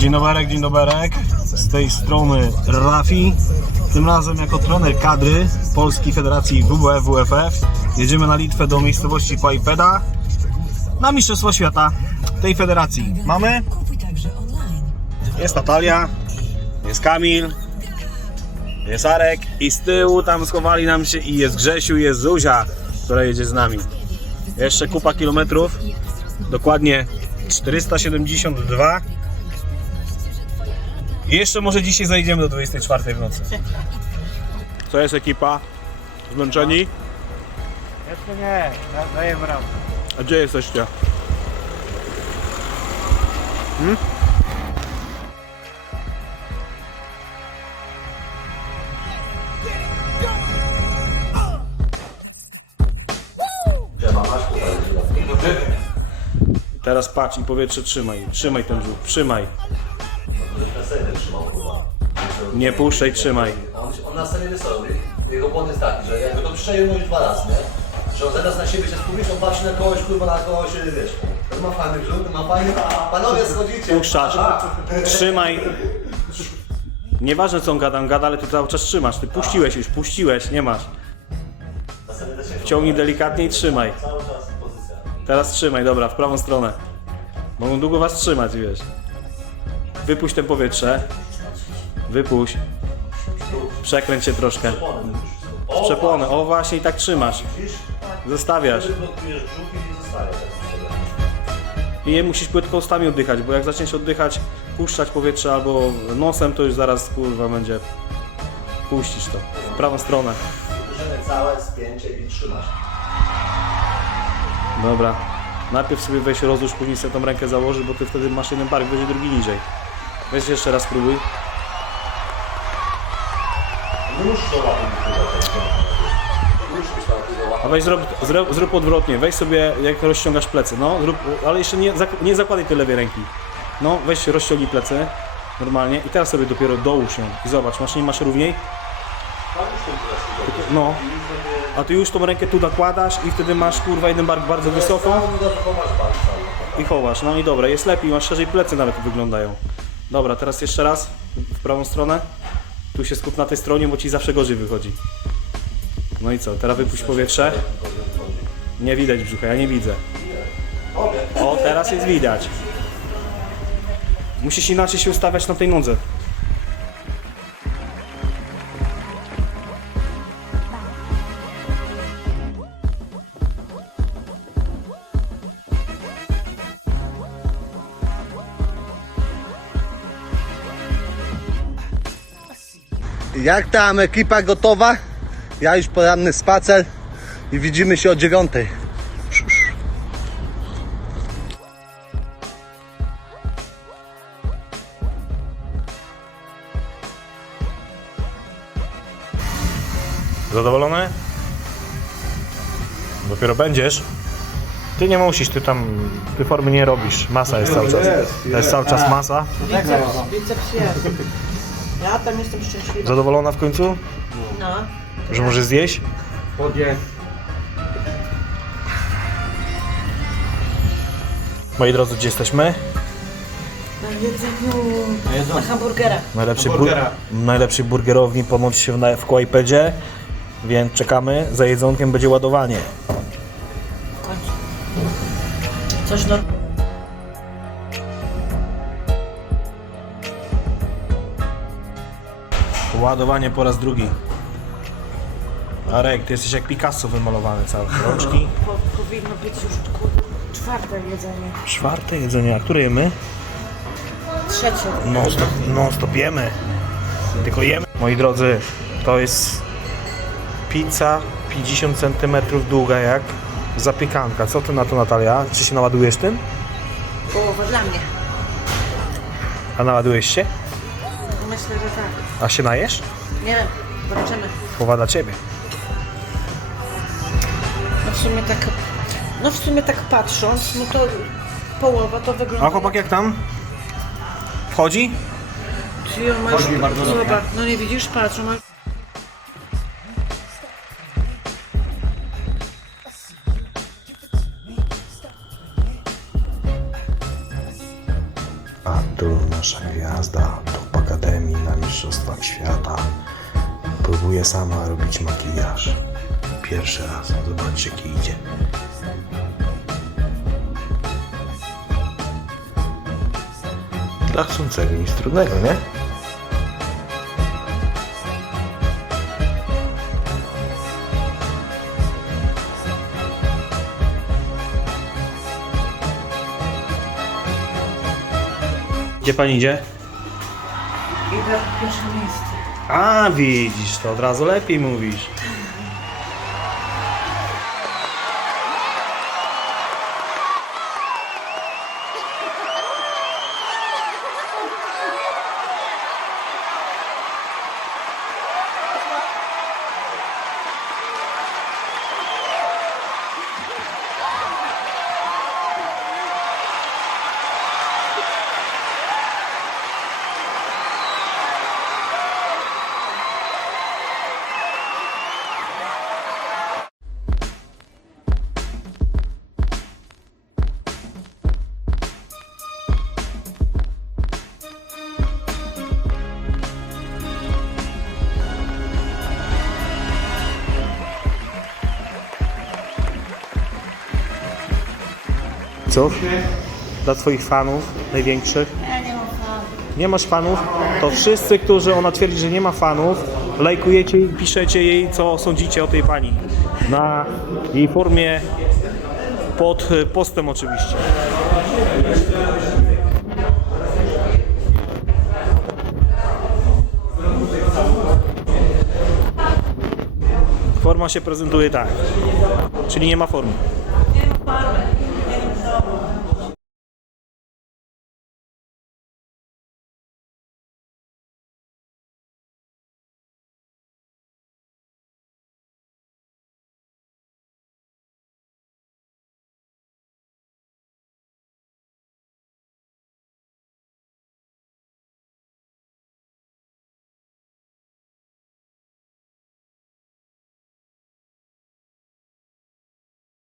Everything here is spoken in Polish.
Dzień doberek, dzień doberek. Z tej strony Rafi. Tym razem jako trener kadry Polskiej Federacji WWF WFF jedziemy na Litwę do miejscowości Pajpeda na Mistrzostwa Świata tej federacji. Mamy? Jest Natalia, jest Kamil, jest Arek i z tyłu tam schowali nam się i jest Grzesiu, jest Zuzia, która jedzie z nami. Jeszcze kupa kilometrów, dokładnie 472 i jeszcze może dzisiaj zajdziemy do 24 w nocy. Co jest ekipa? Zmęczeni? Jeszcze nie, da- dajemy radę. A gdzie jesteście? Hmm? Teraz patrz i powietrze trzymaj. Trzymaj ten brzuch, trzymaj. Nie puszczaj, trzymaj. On, on na scenie wysoły. Jego błąd jest taki, że jakby to przejęło już dwa razy, nie? Że on zamiast na siebie się skupić, on patrzy na kogoś, kurwa, na kogoś, wiesz. Ten ma fajny brzuch, ten ma fajny... Panowie, schodzicie. Puszczasz, trzymaj. Nieważne co on gada, on gada, ale ty cały czas trzymasz. Ty puściłeś już, puściłeś, nie masz. Wciągnij delikatnie i trzymaj. Cały czas pozycja. Teraz trzymaj, dobra, w prawą stronę. Mogą długo was trzymać, wiesz. Wypuść te powietrze. Wypuść. Przekręć się troszkę. O, Przepłony, o właśnie i tak trzymasz. Zostawiasz. I je musisz płytko ustami oddychać, bo jak zaczniesz oddychać, puszczać powietrze albo nosem, to już zaraz kurwa będzie. Puścisz to. W prawą stronę. Całe, spięcie i trzymasz. Dobra. Najpierw sobie weź rozłóż, później sobie tą rękę założysz, bo ty wtedy masz jeden bark wyżej, drugi niżej. Weź jeszcze raz spróbuj. Musisz do łapy. A weź zrób, zrób, zrób odwrotnie. Weź sobie, jak rozciągasz plecy, no, zrób, ale jeszcze nie, zak- nie zakładaj tej lewej ręki. No, weź rozciągnij plecy normalnie i teraz sobie dopiero dołóż ją. I zobacz, masz, nie masz równiej? No. A ty już tą rękę tu nakładasz i wtedy masz kurwa jeden bark bardzo wysoko i chowasz. No i dobra, jest lepiej, masz szerzej plecy nawet wyglądają. Dobra, teraz jeszcze raz w prawą stronę. Tu się skup na tej stronie, bo ci zawsze gorzej wychodzi. No i co, teraz wypuść powietrze. Nie widać brzucha, ja nie widzę. O, teraz jest widać. Musisz inaczej się ustawiać na tej nodze. Jak tam ekipa gotowa? Ja już poranny spacer i widzimy się o dziewiątej. Zadowolony? Dopiero będziesz. Ty nie musisz, ty tam, ty formy nie robisz. Masa jest cały czas. To jest cały czas masa. Biceps, biceps jest. Ja tam jestem szczęśliwa. Zadowolona w końcu? No. Że możesz zjeść? Podje. Moi drodzy, gdzie jesteśmy? Na jedzeniu. Na hamburgerach. Najlepszej, bur- Burgera. najlepszej burgerowni ponoć się w, na- w Kłajpedzie, więc czekamy. Za jedzonkiem będzie ładowanie. Coś no... Ładowanie po raz drugi. Arek, ty jesteś jak Picasso wymalowany cały. Rączki. Po, powinno być już kurde, czwarte jedzenie. Czwarte jedzenie, a które jemy? Trzecie. Non stop, non stop jemy. Tylko jemy. Moi drodzy, to jest pizza 50 cm długa jak zapiekanka. Co ty na to Natalia? Czy się naładujesz tym? Połowa dla mnie. A naładujesz się? Myślę, że tak. A się najesz? Nie wiem, zobaczymy. Połowa dla ciebie. No w sumie tak... No w sumie tak patrząc, no to połowa to wygląda... A chłopak jak tam? Wchodzi? Ty, on ma już... Chodzi bardzo dobrze. Zobacz, no nie widzisz, patrz, on ma... A idol, nasza gwiazda, top akademii na mistrzostwach świata. Próbuje sama robić makijaż. Pierwszy raz, zobaczcie jaki idzie. Dla chcącego nic trudnego, nie? Gdzie pani idzie? Pierwsze miejsce. A, widzisz, to od razu lepiej mówisz. Co? Dla twoich fanów największych? Ja nie mam fanów. Nie masz fanów? To wszyscy, którzy ona twierdzi, że nie ma fanów, lajkujecie i piszecie jej, co sądzicie o tej pani. Na jej formie pod postem oczywiście. Forma się prezentuje tak. Czyli nie ma formy. Nie ma farmy.